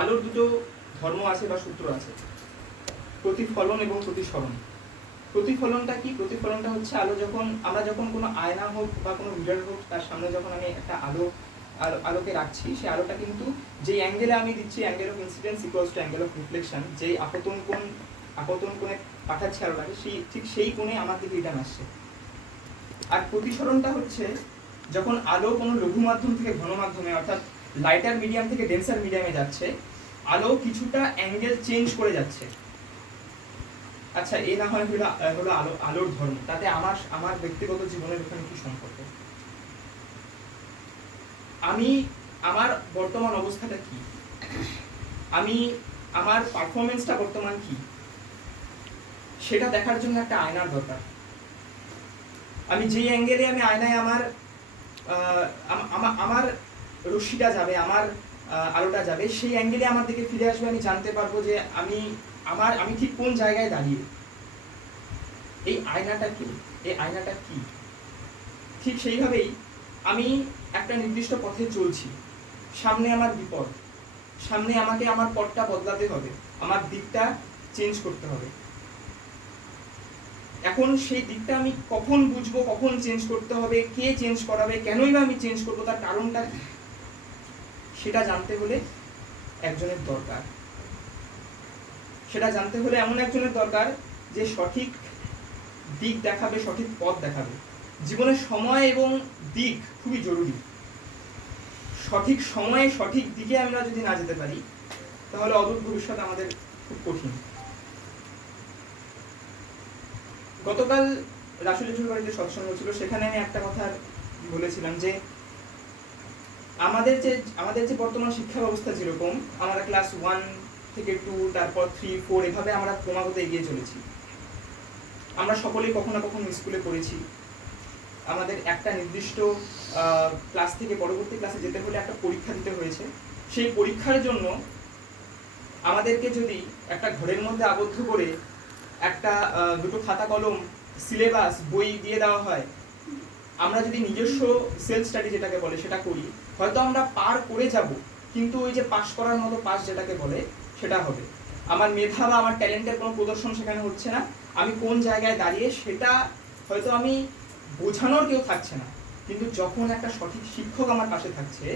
আলোর দুটো ধর্ম আছে বা সূত্র আছে, প্রতিফলন এবং প্রতিসরণ। প্রতিফলনটা কি? প্রতিফলনটা হচ্ছে আলো যখন আমরা যখন কোনো আয়না হোক বা কোনো মিরর হোক তার সামনে যখন আমি একটা আলোকে রাখছি, সেই আলোটা কিন্তু যেই অ্যাঙ্গেলে আমি দিচ্ছি, angle of incidence equals to angle of reflection, যেই আপতন কোণে পাঠাচ্ছে আলোটাকে, ঠিক সেই কোণে আমার দিকে রিটার্ন আসছে। আর প্রতিসরণটা হচ্ছে যখন আলো কোনো লঘু মাধ্যম থেকে ঘন মাধ্যমে, অর্থাৎ লাইটার মিডিয়াম থেকে ডেন্সার মিডিয়ামে যাচ্ছে, আলো কিছুটা অ্যাঙ্গেল চেঞ্জ করে যাচ্ছে। আচ্ছা, এ না হয় হলো আলোর ধর্ম, তাতে আমার ব্যক্তিগত জীবনের ওখানে কি সম্পর্ক? আমি আমার বর্তমান অবস্থাটা কি, আমার পারফরমেন্সটা বর্তমান কি, সেটা দেখার জন্য একটা আয়নার দরকার। আমি যেই অ্যাঙ্গেলে আমি আয়নায় আমার রশ্মিটা যাবে, আমার আলোটা যাবে, সেই অ্যাঙ্গেলে আমার দিকে ফিরে আসবে, আমি জানতে পারবো যে আমি ঠিক কোন জায়গায় দাঁড়িয়ে। এই আয়নাটা কি? ঠিক সেইভাবেই আমি একটা নির্দিষ্ট পথে চলছি, সামনে আমার বিপদ, সামনে আমাকে আমার পথটা বদলাতে হবে, আমার দিকটা চেঞ্জ করতে হবে। এখন সেই দিকটা আমি কখন বুঝবো, কখন চেঞ্জ করতে হবে, কে চেঞ্জ করাবে, কেনই বা আমি চেঞ্জ করবো, তার কারণটা কি, সেটা জানতে হলে একজনের দরকার। সেটা জানতে হলে এমন একজনের দরকার যে সঠিক দিক দেখাবে, সঠিক পথ দেখাবে। জীবনের সময় এবং দিক খুবই জরুরি। সঠিক সময়ে সঠিক দিকে আমরা যদি না যেতে পারি, তাহলে অদূর ভবিষ্যৎ আমাদের খুব কঠিন। গতকাল রাসুল বাড়িতে সৎসঙ্গ ছিল, সেখানে আমি একটা কথা বলেছিলাম যে আমাদের যে বর্তমান শিক্ষা ব্যবস্থা যেরকম, আমরা ক্লাস 1 থেকে 2, তারপর 3, 4 এভাবে আমরা ক্রমাগত এগিয়ে চলেছি। আমরা সকলেই কখনো না কখনো স্কুলে পড়েছি। আমাদের একটা নির্দিষ্ট ক্লাস থেকে পরবর্তী ক্লাসে যেতে হলে একটা পরীক্ষা দিতে হয়েছে। সেই পরীক্ষার জন্য আমাদেরকে যদি একটা ঘরের মধ্যে আবদ্ধ করে একটা দুটো খাতা কলম, সিলেবাস, বই দিয়ে দেওয়া হয়, আমরা যদি নিজস্ব সেলফ স্টাডি যেটাকে বলে সেটা করি, হয়তো আমরা পার করে যাব, কিন্তু ওই যে পাস করার মতো পাস যেটাকে বলে সেটা হবে। আমার মেধা বা আমার ট্যালেন্টের কোনো প্রদর্শন সেখানে হচ্ছে না। আমি কোন জায়গায় দাঁড়িয়ে সেটা হয়তো আমি বোঝানোর কেউ থাকছে না, কিন্তু যখন একটা সঠিক শিক্ষক আমার পাশে থাকছে,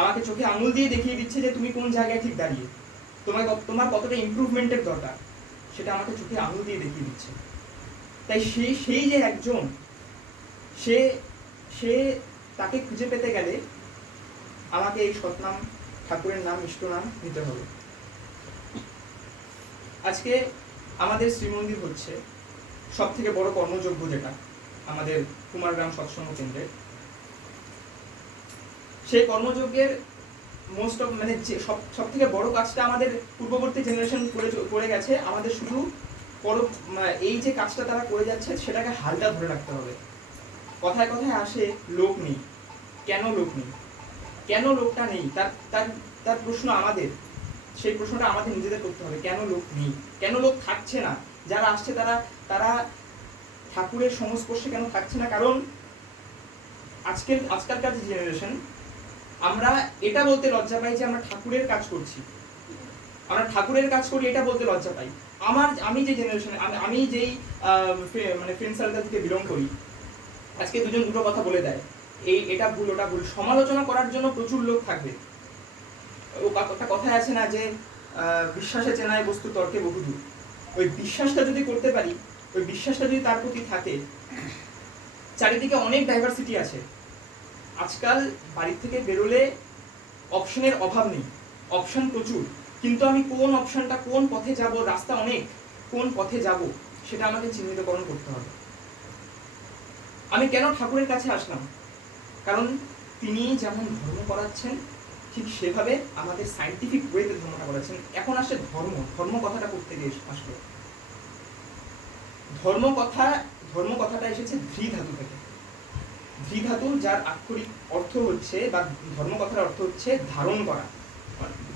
আমাকে চোখে আঙুল দিয়ে দেখিয়ে দিচ্ছে যে তুমি কোন জায়গায় ঠিক দাঁড়িয়ে, তোমার কতটা ইমপ্রুভমেন্টের দরকার, সেটা আমাকে চোখে আঙুল দিয়ে দেখিয়ে দিচ্ছে। তাই সেই যে একজন, সে তাকে খুঁজে পেতে গেলে আমাকে এই সৎনাম, ঠাকুরের নাম, ইষ্ট নাম নিতে হবে। আজকে আমাদের শ্রীমন্দির হচ্ছে সব থেকে বড় কর্মযজ্ঞ, যেটা আমাদের কুমারগ্রাম সৎসঙ্গ কেন্দ্রের। সেই কর্মযজ্ঞের সব থেকে বড় কাজটা আমাদের পূর্ববর্তী জেনারেশন করে গেছে। আমাদের শুধু এই যে কাজটা তারা করে যাচ্ছে সেটাকে হালটা ধরে রাখতে হবে। কথায় কথায় আসে লোক নেই। কেন লোক নেই? কেন লোকটা নেই? তার প্রশ্ন আমাদের, সেই প্রশ্নটা আমাদের নিজেদের করতে হবে। কেন লোক নেই? কেন লোক থাকছে না? যারা আসছে তারা ঠাকুরের সংস্পর্শে কেন থাকছে না? কারণ আজকালকার যে জেনারেশন, আমরা এটা বলতে লজ্জা পাই যে আমরা ঠাকুরের কাজ করছি, আমরা ঠাকুরের কাজ করি, এটা বলতে লজ্জা পাই। আমি যে জেনারেশনে, আমি যেই ফ্রেন্ড সার্কেল থেকে বিলং করি, আজকে দুজন দুটো কথা বলে দেয়, এটা ভুল, ওটা ভুল, সমালোচনা করার জন্য প্রচুর লোক থাকবে। একটা কথায় আছে না যে বিশ্বাসে চেনায় বস্তু তর্কে বহুদূর। ওই বিশ্বাসটা যদি করতে পারি, ওই বিশ্বাসটা যদি তার প্রতি থাকে, চারিদিকে অনেক ডাইভার্সিটি আছে। আজকাল বাড়ির থেকে বেরোলে অপশনের অভাব নেই, অপশন প্রচুর, কিন্তু আমি কোন অপশনটা, কোন পথে যাব, রাস্তা অনেক, কোন পথে যাব সেটা আমাকে চিহ্নিতকরণ করতে হবে। আমি কেন ঠাকুরের কাছে আসলাম? কারণ তিনি যেমন ধর্ম করাচ্ছেন, ঠিক সেভাবে আমাদের সায়েন্টিফিক ওয়েতে ধর্মটা করাচ্ছেন। এখন আসছে ধর্ম কথাটা করতে গিয়ে আসলো। ধর্ম কথাটা এসেছে ধৃ ধাতু থেকে। ধৃ ধাতু, যার আক্ষরিক অর্থ হচ্ছে, বা ধর্ম কথার অর্থ হচ্ছে ধারণ করা।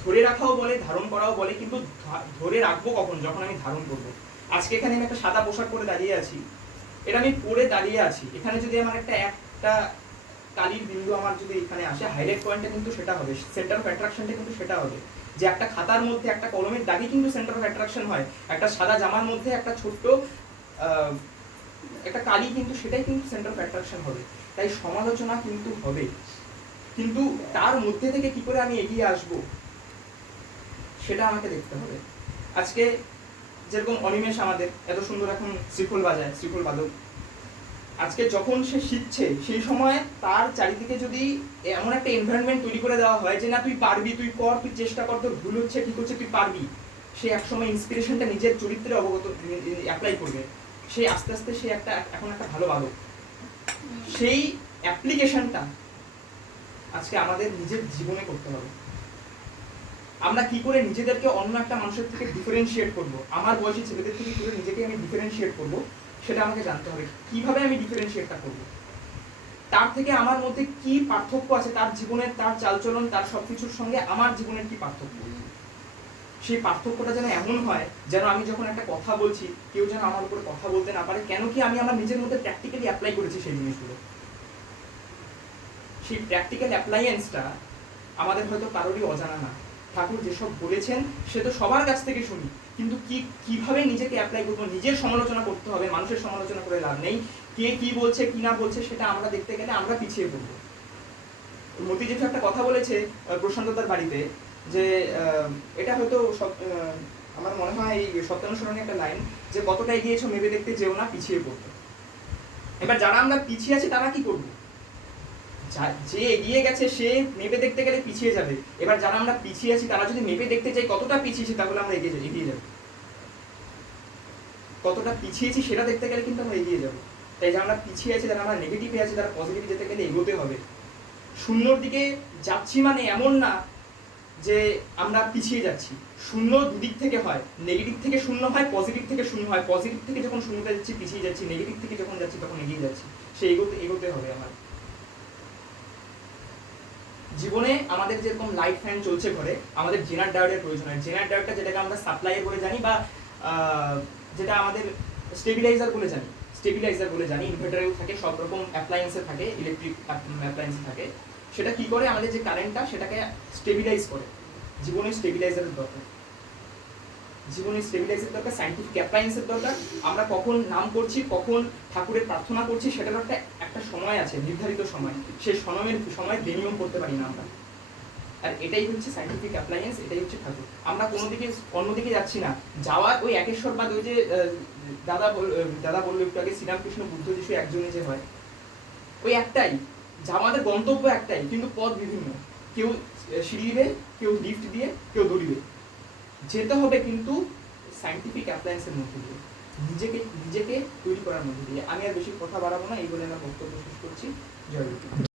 ধরে রাখাও বলে, ধারণ করাও বলে, কিন্তু ধরে রাখবো কখন? যখন আমি ধারণ করব। আজকে এখানে আমি একটা সাদা পোশাক পরে দাঁড়িয়ে আছি, এটা আমি পরে দাঁড়িয়ে আছি, এখানে যদি আমার একটা কালির বিন্দু আমার যদি এখানে আসে, হাইলাইট পয়েন্টটা কিন্তু সেটা হবে, সেন্টার অফ অ্যাট্রাকশনটা কিন্তু সেটা হবে যে একটা খাতার মধ্যে একটা কলমের দাগই কিন্তু সেন্টার অফ অ্যাট্রাকশন হয়, একটা সাদা জামার মধ্যে একটা ছোট্ট একটা কালি কিন্তু সেটাই কিন্তু সেন্টার অফ অ্যাট্রাকশন হবে। তাই সমালোচনা কিন্তু হবে, কিন্তু তার মধ্যে থেকে কি করে আমি এগিয়ে আসব সেটা আমাকে দেখতে হবে। আজকে যেরকম অনিমেষ আমাদের এত সুন্দর এখন শ্রীফল বাজায়, শ্রীফল বাদক, আজকে যখন সে শিখছে সেই সময় তার চারিদিকে যদি এমন একটা এনভায়রনমেন্ট তৈরি করে দেওয়া হয় যে না তুই পারবি, তুই কর, তুই চেষ্টা কর, তোর ভুল হচ্ছে ঠিক হচ্ছে, তুই পারবি, সে একসময় ইন্সপিরেশনটা নিজের চরিত্রে অবগত অ্যাপ্লাই করবে, সে আস্তে আস্তে সে এখন একটা ভালো বাদক। সেই অ্যাপ্লিকেশনটা আজকে আমাদের নিজের জীবনে করতে হবে। আমরা কি করে নিজেদেরকে অন্য একটা মানুষের থেকে ডিফারেন্সিয়েট করব, আমার বয়সী ছেলেদের থেকে কি করে নিজেকে আমি ডিফারেন্সিয়েট করব সেটা আমাকে জানতে হবে। কিভাবে আমি ডিফারেন্সিয়েটটা করব, তার থেকে আমার মধ্যে কি পার্থক্য আছে, তার জীবনের, তার চালচলন, তার সবকিছুর সঙ্গে আমার জীবনের কি পার্থক্য, সেই পার্থক্যটা যেন এমন হয় যেন আমি যখন একটা কথা বলছি কেউ যেন আমার উপরে কথা বলতে না পারে, কেন কি আমি আমার নিজের মধ্যে প্র্যাকটিক্যালি অ্যাপ্লাই করেছি সেই জিনিসগুলো। সেই প্র্যাকটিক্যাল অ্যাপ্লায়েন্সটা আমাদের হয়তো কারোরই অজানা না। ঠাকুর যেসব বলেছেন সে তো সবার কাছ থেকে শুনি, কিন্তু কিভাবে নিজেকে অ্যাপ্লাই করবো, নিজের সমালোচনা করতে হবে, মানুষের সমালোচনা করে লাভ নেই। কে কি বলছে কি না বলছে সেটা আমরা দেখতে গেলে আমরা পিছিয়ে পড়বো। মতি যেহেতু একটা কথা বলেছে প্রশান্তদার বাড়িতে, যে এটা হয়তো আমার মনে হয় এই সত্যানুসরণে একটা লাইন, যে কতটা এগিয়েছো মেপে দেখতে যেও না, পিছিয়ে পড়বে। এবার যারা আমরা পিছিয়ে আছি তারা কি করবো? যে এগিয়ে গেছে সে মেপে দেখতে গেলে পিছিয়ে যাবে। এবার যারা আমরা পিছিয়ে আছি তারা যদি মেপে দেখতে চাই কতটা পিছিয়েছি, তাহলে আমরা এগিয়ে যাব। কতটা পিছিয়েছি সেটা দেখতে গেলে কিন্তু আমরা এগিয়ে যাব। তাই যারা আমরা পিছিয়ে আছি, যারা আমরা নেগেটিভে আছি, তারা পজিটিভ যেতে গেলে এগোতে হবে। শূন্যর দিকে যাচ্ছি মানে এমন না যে আমরা পিছিয়ে যাচ্ছি। শূন্য দুদিক থেকে হয়, নেগেটিভ থেকে শূন্য হয়, পজিটিভ থেকে শূন্য হয়। পজিটিভ থেকে যখন শূন্যতে যাচ্ছি পিছিয়ে যাচ্ছি, নেগেটিভ থেকে যখন যাচ্ছি তখন এগিয়ে যাচ্ছি। সে এগোতে হবে আমার জীবনে। আমাদের যেরকম লাইট ফ্যান চলছে ঘরে, আমাদের জেনার ডায়োডের প্রয়োজন হয়। জেনার ডায়োডটা যেটাকে আমরা সাপ্লাইয়ার বলে জানি, বা যেটা আমাদের স্টেবিলাইজার বলে জানি, ইনভার্টারেও থাকে, সব রকম অ্যাপ্লায়েন্সে থাকে, ইলেকট্রিক অ্যাপ্লায়েন্সে থাকে। সেটা কি করে, আমাদের যে কারেন্টটা সেটাকে স্টেবিলাইজ করে। জীবনে স্টেবিলাইজারের দরকার, সায়েন্টিফিক অ্যাপ্লায়েন্সের দরকার। আমরা কখন নাম করছি, কখন ঠাকুরের প্রার্থনা করছি, সেটার একটা সময় আছে, নির্ধারিত সময়। সেই সময় বিনিয়োগ করতে পারি না আমরা। আর এটাই হচ্ছে সায়েন্টিফিক অ্যাপ্লায়েন্স, এটাই হচ্ছে ঠাকুর। আমরা অন্যদিকে যাচ্ছি না। যাওয়ার ওই একেশ্বর বাদ, ওই যে দাদা বললো একটু আগে, শ্রীরামকৃষ্ণ বুদ্ধ যিশু একজনই যে হয়, ওই একটাই। আমাদের গন্তব্য একটাই, কিন্তু পথ বিভিন্ন। কেউ সিঁড়ি দিবে, কেউ লিফট দিয়ে, কেউ দড়িবে। যেতে হবে কিন্তু সায়েন্টিফিক অ্যাপ্লায়েন্সের মধ্যে দিয়ে, নিজেকে তৈরি করার মধ্যে দিয়ে। আমি আর বেশি কথা বাড়াবো না, এই বলে আমার বক্তব্য শেষ করছি। জয় গুরু।